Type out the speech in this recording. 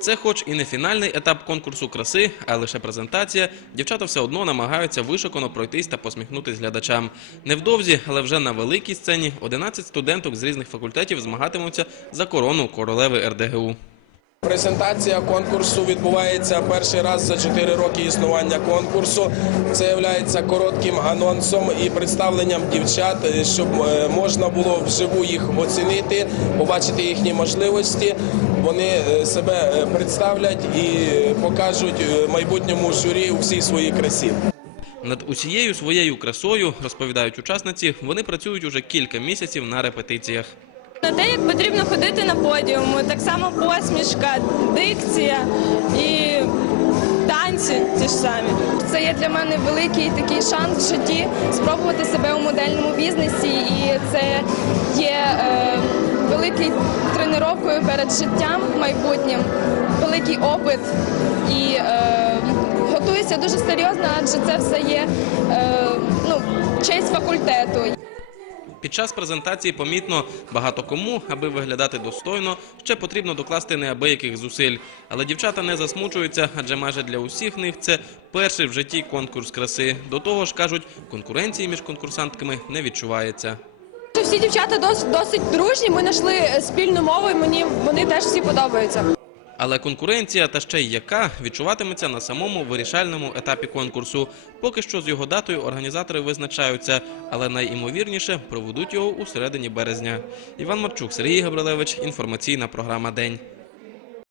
Це, хоч і не фінальний етап конкурсу краси, а лише презентація, дівчата все одно намагаються вишукано пройтись та посміхнутись глядачам. Невдовзі, але вже на великій сцені 11 студенток з різних факультетів змагатимуться за корону королеви РДГУ. Презентація конкурсу відбувається перший раз за 4 роки існування конкурсу. Це є коротким анонсом і представленням дівчат, щоб е, можна було вживу їх оцінити, побачити їхні можливості. Вони е, себе е, представлять і покажуть майбутньому журі у всій своїй красі. Над усією своєю красою, розповідають учасниці, вони працюють уже кілька місяців на репетиціях. На те, як потрібно ходити на подіуму, так само посмішка, дикція і танці ті ж самі. Це є для мене великий такий шанс в житті спробувати себе у модельному бізнесі, і це є е, великою тренувкою перед життям майбутнім, великий опит і е, готуюся дуже серйозно, адже це все є е, ну, честь факультету. Під час презентації помітно багато кому, аби виглядати достойно, ще потрібно докласти неабияких зусиль. Але дівчата не засмучуються, адже майже для усіх них це перший в житті конкурс краси. До того ж кажуть, конкуренції між конкурсантками не відчувається. Всі дівчата досить, дружні. Ми знайшли спільну мову, і мені вони теж всі подобаються. Але конкуренція та ще й яка відчуватиметься на самому вирішальному етапі конкурсу. Поки що з його датою організатори визначаються, але найімовірніше проведуть його у середині березня. Іван Марчук, Сергій Габрилевич. Інформаційна програма День.